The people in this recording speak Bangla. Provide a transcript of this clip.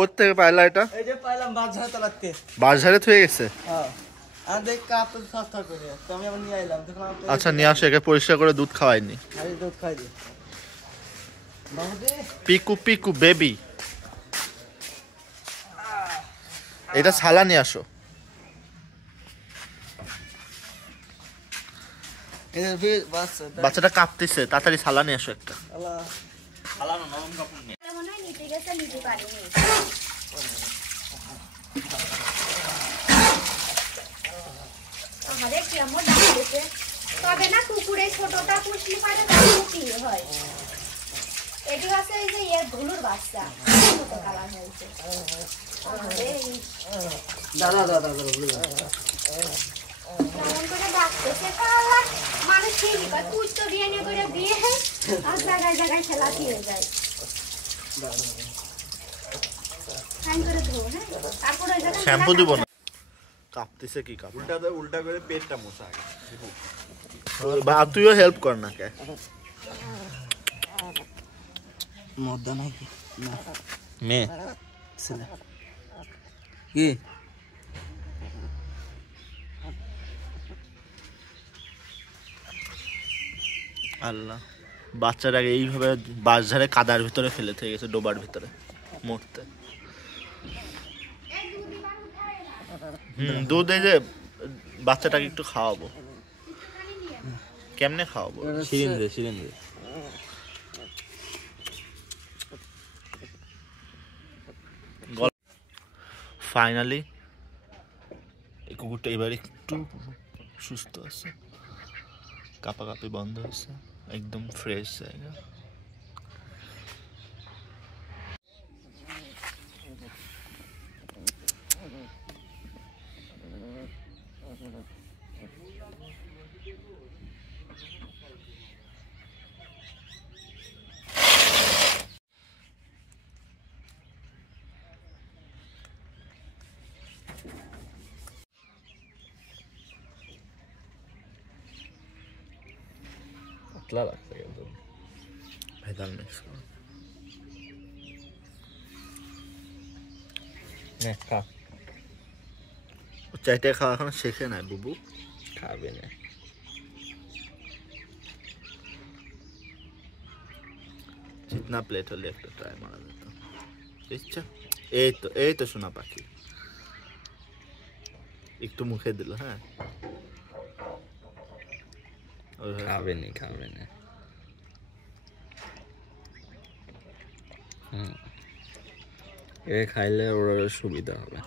কোত্থেকে পাইলা এটা? এই যে পাইলাম বাজারে তলাতে। বাজারে থুয়ে গেছে? হ্যাঁ। আর দেখ কাপ তো সস্তা করে। তো আমি আবার নিয়ে আইলাম। দেখলাম আচ্ছা নিয়ে আসো, একে পরিষ্কার করে দুধ খাওয়াইনি। আরে দুধ খাই দি। বাবুজি পিকু পিকু বেবি। এটা ছালা নিয়ে আসো। এদের ফির বাচ্চাটা কাঁপতেছে, তাড়াতাড়ি ছালা নিয়ে আসো একটা। আল্লাহ ছালা না, নরম কাপড় নিয়ে। মনে হয় নিতে গেছে, নিতে পারিনি। আমাদের কেমন ডাকতেছে, তবে না কুকুরে ছোটটা পুষলি পারে কি হয়। এটি হচ্ছে এই যে এর ধুলুর বাচ্চা, ছোট কালার হয়েছে। দাদা দাদা কেমন করে ডাকতেছে কালা মানুষ ঠিক কয় তুই তো বিয়ে নিয়ে করে দিয়ে আর জায়গায় জায়গায় খেলা দিয়ে যায়। ফাইন করে ধো, হ্যাঁ তারপর ওই জায়গায় শ্যাম্পু দিব না। কাঁপতেছে কি কাপ? উল্টা করে পেটটা মোছা আগে। বা তুইও হেল্প কর না কে? মদ্দা নাকি না মেয়ে ছেলে কি আল্লাহ, বাচ্চাটাকে এইভাবে বাঁশঝাড়ে কাদার ভিতরে ফেলে থেকে গেছে, ডোবার ভিতরে মরতে। দুধ এই যে বাচ্চাটাকে একটু খাওয়াবো। কেমনে খাওয়াবো? শিরিন দে। ফাইনালি এই কুকুরটা এবার একটু সুস্থ আছে, কাঁপাকাঁপি বন্ধ হয়েছে, একদম ফ্রেশ জায়গা। পাতলা লাগছে কিন্তু। ভেজাল মিক্স করো। নে খা। চাইটা খাওয়া এখনো শেখে নাই বুবু। খাবে না। জিতনা প্লেট হলে একটা ট্রাই মারা যেত। ইচ্ছা এই তো সোনা পাখি একটু মুখে দিল। হ্যাঁ খাবে না। এ খাইলে ওর সুবিধা হবে।